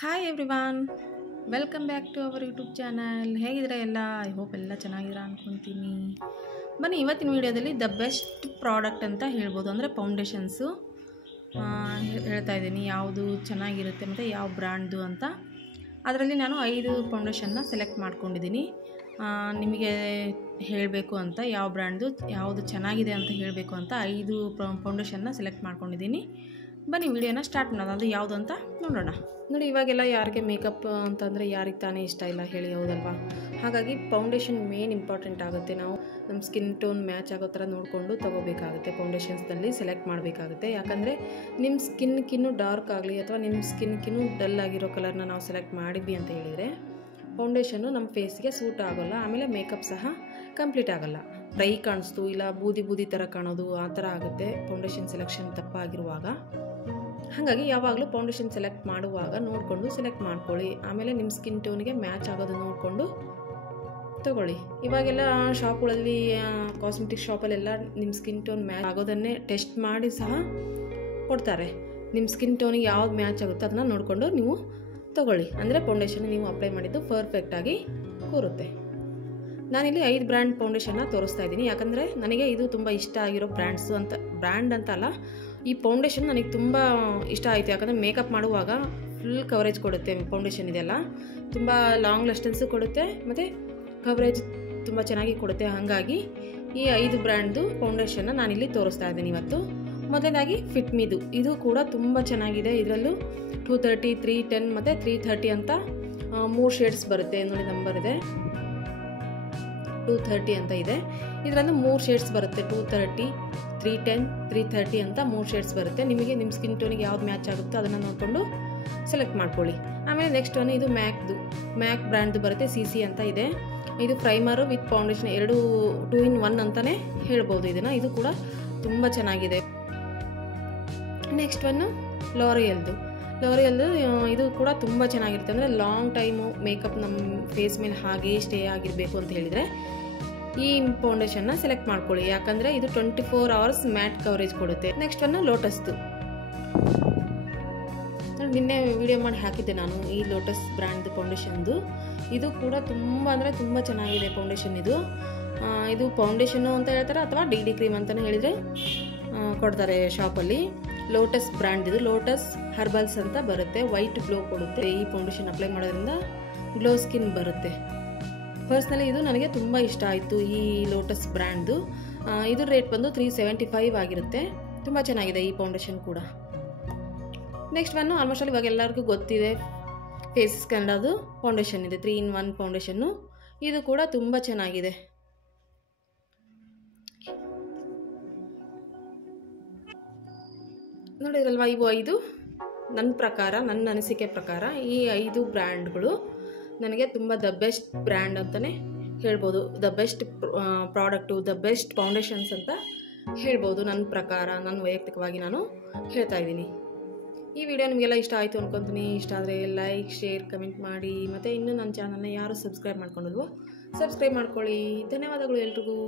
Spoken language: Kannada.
Hi everyone, welcome back to our YouTube channel. ಹೇಗಿದ್ದೀರಾ ಎಲ್ಲ? ಐ ಹೋಪ್ ಎಲ್ಲ ಚೆನ್ನಾಗಿದ್ದೀರಾ ಅಂದ್ಕೊತೀನಿ. ಬನ್ನಿ, ಇವತ್ತಿನ ವೀಡಿಯೋದಲ್ಲಿ ದ ಬೆಸ್ಟ್ ಪ್ರಾಡಕ್ಟ್ ಅಂತ ಹೇಳ್ಬೋದು, ಅಂದರೆ ಫೌಂಡೇಶನ್ಸು ಹೇಳ್ತಾ ಇದ್ದೀನಿ ಯಾವುದು ಚೆನ್ನಾಗಿರುತ್ತೆ ಮತ್ತು ಯಾವ ಬ್ರ್ಯಾಂಡ್ದು ಅಂತ. ಅದರಲ್ಲಿ ನಾನು 5 ಫೌಂಡೇಶನ್ನ ಸೆಲೆಕ್ಟ್ ಮಾಡ್ಕೊಂಡಿದ್ದೀನಿ. ನಿಮಗೆ ಹೇಳಬೇಕು ಅಂತ ಯಾವ ಬ್ರ್ಯಾಂಡ್ದು ಯಾವುದು ಚೆನ್ನಾಗಿದೆ ಅಂತ ಹೇಳಬೇಕು ಅಂತ 5 ಫೌಂಡೇಶನ್ನ ಸೆಲೆಕ್ಟ್ ಮಾಡ್ಕೊಂಡಿದ್ದೀನಿ. ಬನ್ನಿ ವಿಡಿಯೋನ ಸ್ಟಾರ್ಟ್ ಮಾಡೋದು. ಅದು ಯಾವುದು ಅಂತ ನೋಡೋಣ. ನೋಡಿ, ಇವಾಗೆಲ್ಲ ಯಾರಿಗೆ ಮೇಕಪ್ ಅಂತಂದರೆ ಯಾರಿಗೆ ತಾನೇ ಇಷ್ಟ ಇಲ್ಲ ಹೇಳಿ, ಹೌದಲ್ವಾ? ಹಾಗಾಗಿ ಫೌಂಡೇಶನ್ ಮೇನ್ ಇಂಪಾರ್ಟೆಂಟ್ ಆಗುತ್ತೆ. ನಾವು ನಮ್ಮ ಸ್ಕಿನ್ ಟೋನ್ ಮ್ಯಾಚ್ ಆಗೋ ಥರ ನೋಡಿಕೊಂಡು ತೊಗೋಬೇಕಾಗುತ್ತೆ. ಫೌಂಡೇಶನ್ಸ್ನಲ್ಲಿ ಸೆಲೆಕ್ಟ್ ಮಾಡಬೇಕಾಗುತ್ತೆ. ಯಾಕಂದರೆ ನಿಮ್ಮ ಸ್ಕಿನ್ಕಿನ್ನೂ ಡಾರ್ಕ್ ಆಗಲಿ ಅಥವಾ ನಿಮ್ಮ ಸ್ಕಿನ್ಕಿನ್ನೂ ಡಲ್ ಆಗಿರೋ ಕಲರ್ನ ನಾವು ಸೆಲೆಕ್ಟ್ ಮಾಡಿದ್ವಿ ಅಂತ ಹೇಳಿದರೆ ಫೌಂಡೇಶನ್ನು ನಮ್ಮ ಫೇಸ್ಗೆ ಸೂಟ್ ಆಗೋಲ್ಲ. ಆಮೇಲೆ ಮೇಕಪ್ ಸಹ ಕಂಪ್ಲೀಟ್ ಆಗೋಲ್ಲ. ಡ್ರೈ ಕಾಣಿಸ್ತು, ಇಲ್ಲ ಬೂದಿ ಬೂದಿ ಥರ ಕಾಣೋದು, ಆ ಥರ ಆಗುತ್ತೆ ಫೌಂಡೇಶನ್ ಸೆಲೆಕ್ಷನ್ ತಪ್ಪಾಗಿರುವಾಗ. ಹಾಗಾಗಿ ಯಾವಾಗಲೂ ಫೌಂಡೇಶನ್ ಸೆಲೆಕ್ಟ್ ಮಾಡುವಾಗ ನೋಡಿಕೊಂಡು ಸೆಲೆಕ್ಟ್ ಮಾಡ್ಕೊಳ್ಳಿ. ಆಮೇಲೆ ನಿಮ್ಮ ಸ್ಕಿನ್ ಟೋನ್ಗೆ ಮ್ಯಾಚ್ ಆಗೋದು ನೋಡಿಕೊಂಡು ತೊಗೊಳ್ಳಿ. ಇವಾಗೆಲ್ಲ ಶಾಪ್ಗಳಲ್ಲಿ, ಕಾಸ್ಮೆಟಿಕ್ ಶಾಪಲ್ಲೆಲ್ಲ ನಿಮ್ಮ ಸ್ಕಿನ್ ಟೋನ್ ಮ್ಯಾಚ್ ಆಗೋದನ್ನೇ ಟೆಸ್ಟ್ ಮಾಡಿ ಸಹ ಕೊಡ್ತಾರೆ. ನಿಮ್ಮ ಸ್ಕಿನ್ ಟೋನಿಗೆ ಯಾವ್ದು ಮ್ಯಾಚ್ ಆಗುತ್ತೆ ಅದನ್ನು ನೋಡಿಕೊಂಡು ನೀವು ತೊಗೊಳ್ಳಿ. ಅಂದರೆ ಫೌಂಡೇಶನ್ ನೀವು ಅಪ್ಲೈ ಮಾಡಿದ್ದು ಪರ್ಫೆಕ್ಟಾಗಿ ಕೂರುತ್ತೆ. ನಾನಿಲ್ಲಿ 5 ಬ್ರ್ಯಾಂಡ್ ಫೌಂಡೇಶನ್ನ ತೋರಿಸ್ತಾ ಇದ್ದೀನಿ. ಯಾಕಂದರೆ ನನಗೆ ಇದು ತುಂಬ ಇಷ್ಟ ಆಗಿರೋ ಬ್ರ್ಯಾಂಡ್ ಅಂತ ಅಲ್ಲ, ಈ ಫೌಂಡೇಶನ್ ನನಗೆ ತುಂಬ ಇಷ್ಟ ಆಯಿತು. ಯಾಕಂದರೆ ಮೇಕಪ್ ಮಾಡುವಾಗ ಫುಲ್ ಕವರೇಜ್ ಕೊಡುತ್ತೆ. ಫೌಂಡೇಶನ್ ಇದೆಲ್ಲ ತುಂಬ ಲಾಂಗ್ ಲಾಸ್ಟೆನ್ಸು ಕೊಡುತ್ತೆ ಮತ್ತು ಕವರೇಜ್ ತುಂಬ ಚೆನ್ನಾಗಿ ಕೊಡುತ್ತೆ. ಹಾಗಾಗಿ ಈ 5 ಬ್ರ್ಯಾಂಡ್ದು ಫೌಂಡೇಶನ್ನ ನಾನಿಲ್ಲಿ ತೋರಿಸ್ತಾ ಇದ್ದೀನಿ ಇವತ್ತು. ಮೊದಲನೇದಾಗಿ ಫಿಟ್ಮಿದು, ಇದು ಕೂಡ ತುಂಬ ಚೆನ್ನಾಗಿದೆ. ಇದರಲ್ಲೂ 230, 310 ಮತ್ತು 330 ಅಂತ 3 ಶೇಡ್ಸ್ ಬರುತ್ತೆ. ನೋಡಿ, ನಂಬರ್ ಇದೆ 230 ಅಂತ ಇದೆ. ಇದರಲ್ಲೂ 3 ಶೇಡ್ಸ್ ಬರುತ್ತೆ. 230, 310, 330 ಅಂತ 3 ಶೇಡ್ಸ್ ಬರುತ್ತೆ. ನಿಮಗೆ ನಿಮ್ಮ ಸ್ಕಿನ್ ಟೋನಿಗೆ ಯಾವ್ದು ಮ್ಯಾಚ್ ಆಗುತ್ತೋ ಅದನ್ನು ನೋಡಿಕೊಂಡು ಸೆಲೆಕ್ಟ್ ಮಾಡ್ಕೊಳ್ಳಿ. ಆಮೇಲೆ ನೆಕ್ಸ್ಟ್ ಒನ್ ಇದು ಮ್ಯಾಕ್ ಬ್ರ್ಯಾಂಡ್ದು ಬರುತ್ತೆ. CC ಅಂತ ಇದೆ. ಇದು ಪ್ರೈಮರು ವಿತ್ ಫೌಂಡೇಶನ್ 2 in 1 ಅಂತಲೇ ಹೇಳ್ಬೋದು ಇದನ್ನು. ಇದು ಕೂಡ ತುಂಬ ಚೆನ್ನಾಗಿದೆ. ನೆಕ್ಸ್ಟ್ ಒನ್ನು ಲೋರಿಯಲ್ದು ಇದು ಕೂಡ ತುಂಬ ಚೆನ್ನಾಗಿರುತ್ತೆ. ಅಂದರೆ ಲಾಂಗ್ ಟೈಮು ಮೇಕಪ್ ನಮ್ಮ ಫೇಸ್ ಮೇಲೆ ಹಾಗೇ ಸ್ಟೇ ಆಗಿರಬೇಕು ಅಂತ ಹೇಳಿದರೆ ಈ ಫೌಂಡೇಶನ್ನ ಸೆಲೆಕ್ಟ್ ಮಾಡ್ಕೊಳ್ಳಿ. ಯಾಕಂದರೆ ಇದು 24 hours ಮ್ಯಾಟ್ ಕವರೇಜ್ ಕೊಡುತ್ತೆ. ನೆಕ್ಸ್ಟ್ ಒನ್ನು ಲೋಟಸ್ದು, ನಿನ್ನೆ ವಿಡಿಯೋ ಮಾಡಿ ಹಾಕಿದ್ದೆ ನಾನು ಈ ಲೋಟಸ್ ಬ್ರ್ಯಾಂಡ್ದು ಫೌಂಡೇಶನ್ದು. ಇದು ಕೂಡ ತುಂಬ ಅಂದರೆ ತುಂಬ ಚೆನ್ನಾಗಿದೆ ಫೌಂಡೇಶನ್. ಇದು ಫೌಂಡೇಶನ್ನು ಅಂತ ಹೇಳ್ತಾರೆ ಅಥವಾ DD ಕ್ರೀಮ್ ಅಂತಲೇ ಹೇಳಿದರೆ ಕೊಡ್ತಾರೆ ಶಾಪಲ್ಲಿ. ಲೋಟಸ್ ಬ್ರ್ಯಾಂಡ್ ಇದು. ಲೋಟಸ್ ಹರ್ಬಲ್ಸ್ ಅಂತ ಬರುತ್ತೆ. ವೈಟ್ ಗ್ಲೋ ಕೊಡುತ್ತೆ. ಈ ಫೌಂಡೇಶನ್ ಅಪ್ಲೈ ಮಾಡೋದ್ರಿಂದ ಗ್ಲೋ ಸ್ಕಿನ್ ಬರುತ್ತೆ. ಪರ್ಸ್ನಲಿ ಇದು ನನಗೆ ತುಂಬ ಇಷ್ಟ ಆಯಿತು ಈ ಲೋಟಸ್ ಬ್ರ್ಯಾಂಡ್ದು. ಇದು ರೇಟ್ ಬಂದು 375 ಆಗಿರುತ್ತೆ. ತುಂಬ ಚೆನ್ನಾಗಿದೆ ಈ ಫೌಂಡೇಶನ್ ಕೂಡ. ನೆಕ್ಸ್ಟ್ ಒನ್ನು ಆಲ್ಮೋಸ್ಟ್ ಅಲ್ಲಿ ಇವಾಗ ಎಲ್ಲರಿಗೂ ಗೊತ್ತಿದೆ, ಫೇಸಸ್ ಕನ್ನಡದು ಫೌಂಡೇಶನ್ ಇದೆ. 3 in 1 ಫೌಂಡೇಶನ್ನು. ಇದು ಕೂಡ ತುಂಬ ಚೆನ್ನಾಗಿದೆ. ನೋಡಿದ್ರಲ್ವಾ, ಇವು 5 ನನ್ನ ಅನಿಸಿಕೆ ಪ್ರಕಾರ ಈ 5 ಬ್ರ್ಯಾಂಡ್ಗಳು ನನಗೆ ತುಂಬ ದ ಬೆಸ್ಟ್ ಬ್ರ್ಯಾಂಡ್ ಅಂತಲೇ ಹೇಳ್ಬೋದು. The best product, the best foundations ಅಂತ ಹೇಳ್ಬೋದು. ನನ್ನ ಪ್ರಕಾರ, ನನ್ನ ವೈಯಕ್ತಿಕವಾಗಿ ನಾನು ಹೇಳ್ತಾ ಇದ್ದೀನಿ. ಈ ವಿಡಿಯೋ ನಿಮಗೆಲ್ಲ ಇಷ್ಟ ಆಯಿತು ಅಂದ್ಕೊತೀನಿ. ಇಷ್ಟ ಆದರೆ ಲೈಕ್, ಶೇರ್, ಕಮೆಂಟ್ ಮಾಡಿ. ಮತ್ತು ಇನ್ನೂ ನನ್ನ ಚಾನಲ್ನ ಯಾರು ಸಬ್ಸ್ಕ್ರೈಬ್ ಮಾಡ್ಕೊಂಡಿಲ್ವೋ ಸಬ್ಸ್ಕ್ರೈಬ್ ಮಾಡ್ಕೊಳ್ಳಿ. ಧನ್ಯವಾದಗಳು ಎಲ್ರಿಗೂ.